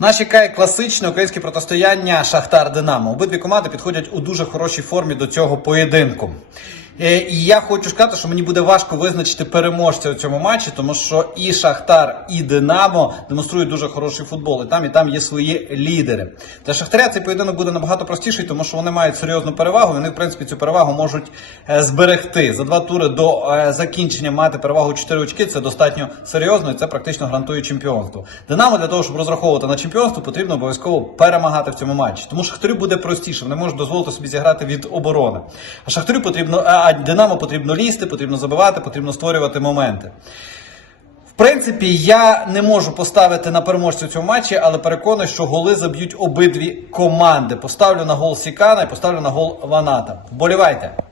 Нас чекає класичне українське протистояння Шахтар Динамо. Обидві команди підходять у дуже хорошій формі до цього поєдинку. Е, І я хочу сказати, що мені буде важко визначити переможця у цьому матчі, тому що і Шахтар, і Динамо демонструють дуже хороший футбол. І там і там є свої лідери. Для Шахтаря цей поєдинок буде набагато простіший, тому що вони мають серйозну перевагу. Вони, в принципі, цю перевагу можуть е, зберегти за два тури до е, закінчення мати перевагу 4 очки. Це достатньо серйозно, і це практично гарантує чемпіонство. Динамо для того, щоб розраховувати на чемпіонство, потрібно обов'язково перемагати в цьому матчі. Тому Шахтарю буде простіше, вони можуть дозволити собі зіграти від оборони. А Шахтарю потрібно, а Динамо потрібно лізти, потрібно забивати, потрібно створювати моменти. В принципі, я не можу поставити на переможцю цього матчі, але переконаний, що голи заб'ють обидві команди. Поставлю на гол Сікана і поставлю на гол Ваната. Вболівайте!